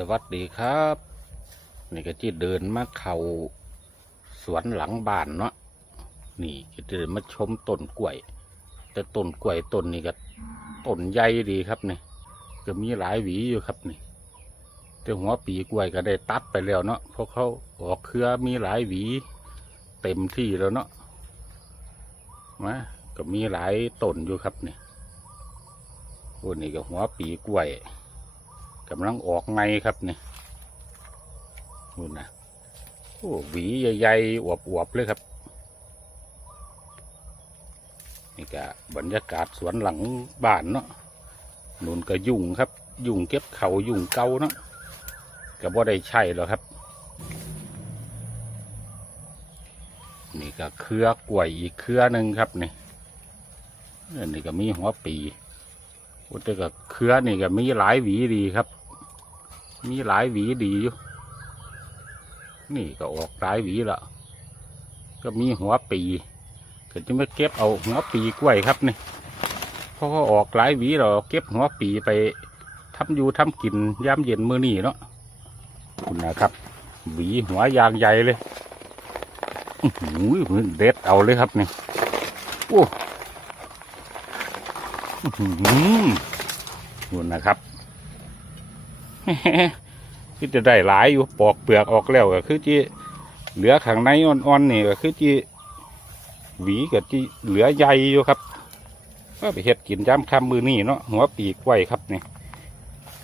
สวัสดีครับ นี่ก็จีเดินมาเขาสวนหลังบ้านเนาะนี่ก็เดินมาชมต้นกล้วย แต่ต้นกล้วยต้นนี้ก็ต้นใหญ่ดีครับนี่ก็มีหลายหวีอยู่ครับนี่ แต่หัวปีกล้วยก็ได้ตัดไปแล้วเนาะเพราะเขาออกเครือมีหลายหวี เต็มที่แล้วเนาะมาก็มีหลายต้นอยู่ครับนี่พวกนี้ก็หัวปีกล้วย กำลังออกไงครับเนี่ยนู่นนะโอ้หวีใหญ่ๆอวบๆเลยครับ นี่ก็บรรยากาศสวนหลังบ้านเนาะนู่นก็ยุ่งครับ ยุ่งเก็บเขายุ่งเกาเนาะก็บ่ได้ใช่หรอกครับ นี่ก็เครือกล้วยอีกเครือหนึ่งครับนี่นี่ก็มีหัวปีอ้แต่ก็เครือนี่ก็มีหลายหวีดีครับ มีหลายหวีดีอยู่ นี่ก็ออกหลายหวีละก็มีหัวปีก็จะมาเก็บเอาหัวปีกล้วยครับนี่เพราะเขาออกหลายหวีเราเก็บหัวปีไปทำอยู่ทำกินยามเย็นมือนี้เนาะคุณนะครับหวีหัวยางใหญ่เลยอื้อหือเด็ดเอาเลยครับนี่โอ้อื้อหือคุณนะครับ คือจะได้หลายอยู่ปอกเปลือกออกแล้วก็คือที่เหลือข้างในอ่อนๆนี่ก็คือที่หวีกับที่เหลือใหญ่อยู่ครับก็ไปเฮ็ดกินย้ำคำมือนี่เนาะหัวปีกไว้ครับนี่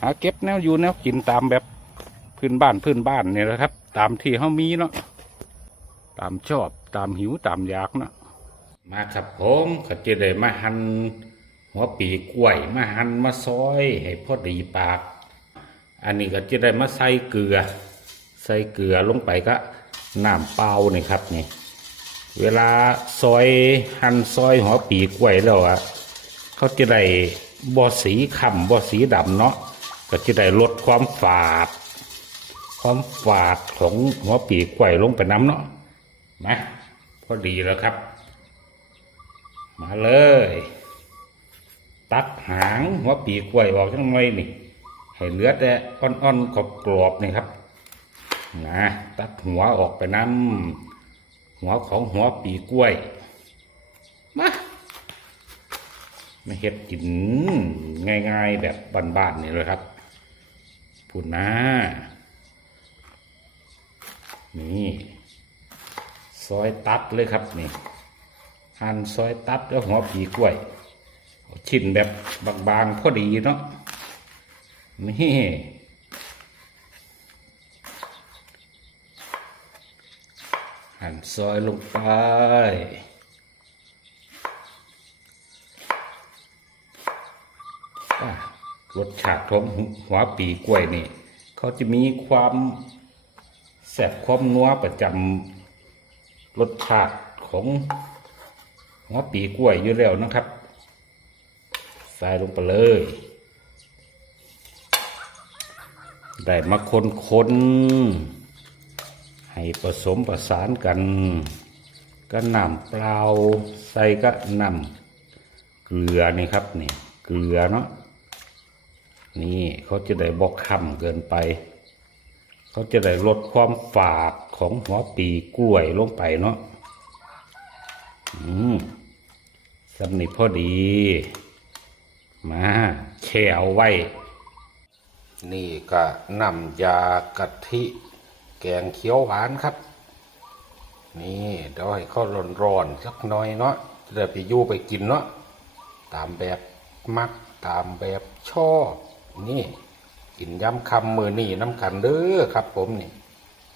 หาเก็บแนวอยู่แนวกินตามแบบพื้นบ้านพื้นบ้านเนี่แหละครับ ตามที่เขามีเนาะตามชอบตามหิวตามอยากเนาะมาครับผมก็จะได้มาหันหัวปีกล้วยมาหันมาซอย ให้พอดีปาก อันนี้ก็จะได้มาใส่เกลือ ใส่เกลือลงไปก็น้ำเปล่านี่ครับนี่ เวลาซอยหั่นซอยหัวปีกล้วยแล้วอะเขาจะได้บอสีคำบอสีดำเนาะก็จะได้ลดความฝาด ความฝาดของหัวปีกล้วยลงไปน้ำเนาะมาพอดีแล้วครับ มาเลย ตัดหางหัวปีกล้วยออกจังไงนี่ ให้เหลือแต่อ่อนๆกรอบนี่ครับนะตัดหัวออกไปน้ำหัวของหัวปีกล้วยมามาเฮ็ดกินง่ายๆแบบบ้านๆนี่เลยครับพูดนะนี่ซอยตัดเลยครับนี่หั่นซอยตัดแล้วหัวปีกล้วยชิ้นแบบบางๆพอดีเนาะ นี่หั่นซอยลงไป รสชาติของหัวปีกล้วยนี่ เขาจะมีความแซ่บความนัวประจำรสชาติของหัวปีกล้วยอยู่แล้วนะครับ ใส่ลงไปเลย ได้มาคนคนให้ผสมประสานกันก็นำเปล่าใส่ก็นำเกลือนี่ครับนี่เกลือเนาะนี่เขาจะได้บอกคำเกินไป เขาจะได้ลดความฝาดของหัวปีกล้วยลงไปเนาะอืมสำนิพอดี มาแช่เอาไว้ นี่ก็น้ำยากะทิ แกงเขียวหวานครับ นี่เดี๋ยวให้เขาร้อนๆสักหน่อยเนาะจะได้ไปยู่ไปกินเนาะตามแบบมักตามแบบชอบนี่กินย้ำคำมือนี่น้ำกันเด้อครับผมนี่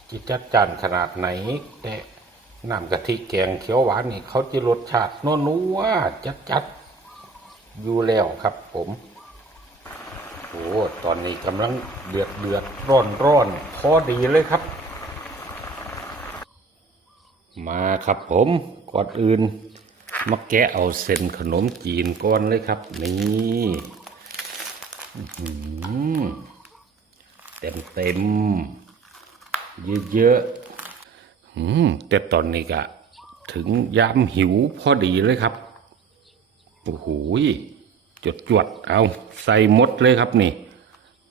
จิจัดจานขนาดไหน แต่น้ำกะทิแกงเขียวหวานนี่เขาจะรสชาตินัวๆจัดๆอยู่แล้วครับผม โอ้ตอนนี้กำลังเดือดเดือดร้อนร้อนพอดีเลยครับ มาครับผมก่อนอื่น มาแกะเอาเส้นขนมจีนก้อนเลยครับ นี่เต็มเต็มเยอะๆอืมแต่ตอนนี้ก็ถึงยามหิวพอดีเลยครับ โอ้โห จดจวดเอาใส่มดเลยครับนี่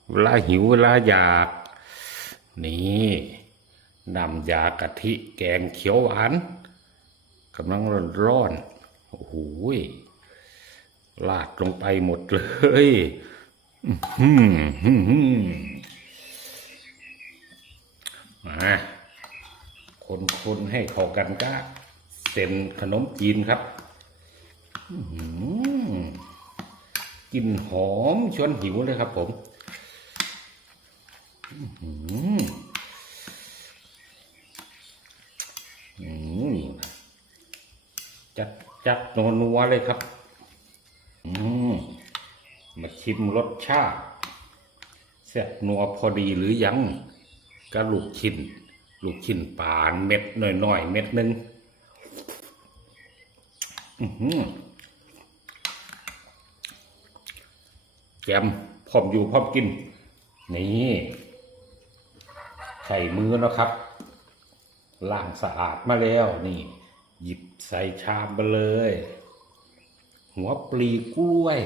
เวลาหิวเวลาอยาก นี่นำยากะทิแกงเขียวหวานกำลังร้อนโอ้โหลาดลงไปหมดเลยอื้อหือหือหือมาคนๆให้เข้ากันก็เส้นขนมจีนครับ อื้อหือ กลิ่นหอมชวนหิวเลยครับ ผมอืมอืมจัดจัดนัวนัวเลยครับอืมมาชิมรสชาติแซ่บนัวพอดีหรือยังกระลูกชิ้นลูกชิ้นปานเม็ดหน่อยๆเม็ดหนึ่งอือ หือแจมพร้อมอยู่พร้อมกิน นี่ใส่มือนะครับล้างสะอาดมาแล้วนี่ หยิบใส่ชามไปเลย หัวปลีกล้วย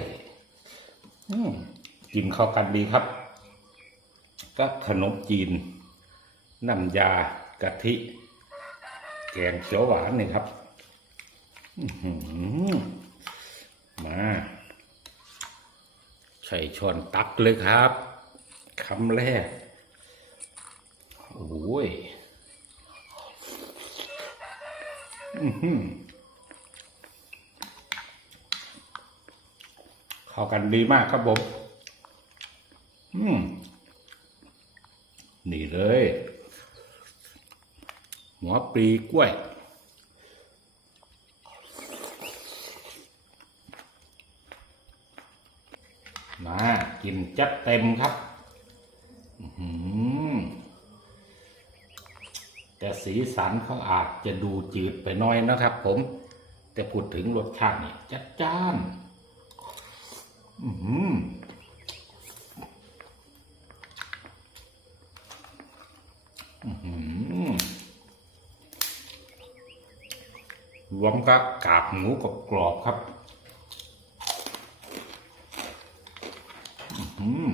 กินเข้ากันดีครับก็ขนมจีนน้ำยากะทิ แกงเขียวหวานนี่ครับมา ส่ช้อนตักเลยครับคำแรก โอ้ยอือหือเข้ากันดีมากครับผมอืมนี่เลย หัวปลีกล้วย มากินจัดเต็มครับแต่สีสันเขาอาจจะดูจืดไปน่อยนะครับผม แต่พูดถึงรสชาตินี่จัดจ้านรวมกับกากหมูกรอบครับ อืม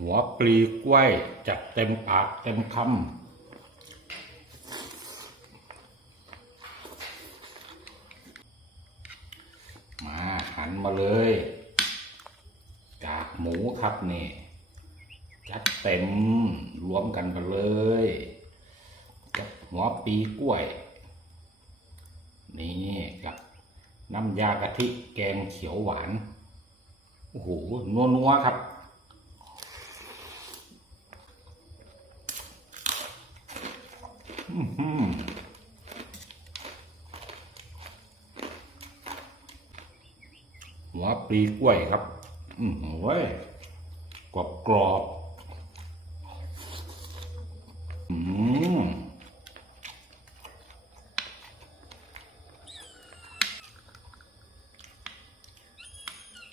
หัวปลีกล้วยจัดเต็มปากเต็มคำมาหันมาเลย กากหมูครับนี่ จัดเต็มรวมกันไปเลย หัวปีกล้วย นี่กับน้ำยากะทิแกงเขียวหวาน โอ้โห นัวนัวๆครับ อื้อหือหัวปลีกล้วยครับ อือหือเว้ยกรอบกรอบ อืม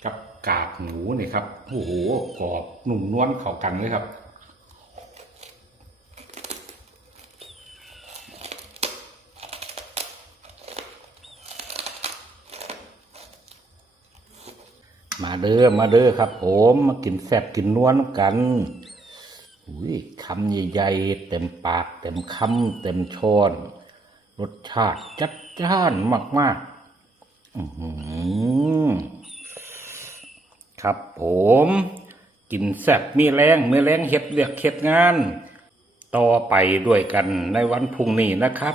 กับกากหมู นี่ครับโอ้โหกรอบหนุ่มนวลเข้ากันเลยครับมาเด้อมาเด้อครับ ผมมากินแซ่บกินนวลกันอุ้ยคำใหญ่ๆเต็มปาก เต็มคำเต็มช้อนรสชาติจัดจ้านมากๆ อื้อหือ ครับผมกินแซ่บมีแรงมือแรงเฮ็ดเลือกเฮ็ดงาน ต่อไปด้วยกันในวันพรุ่งนี้นะครับ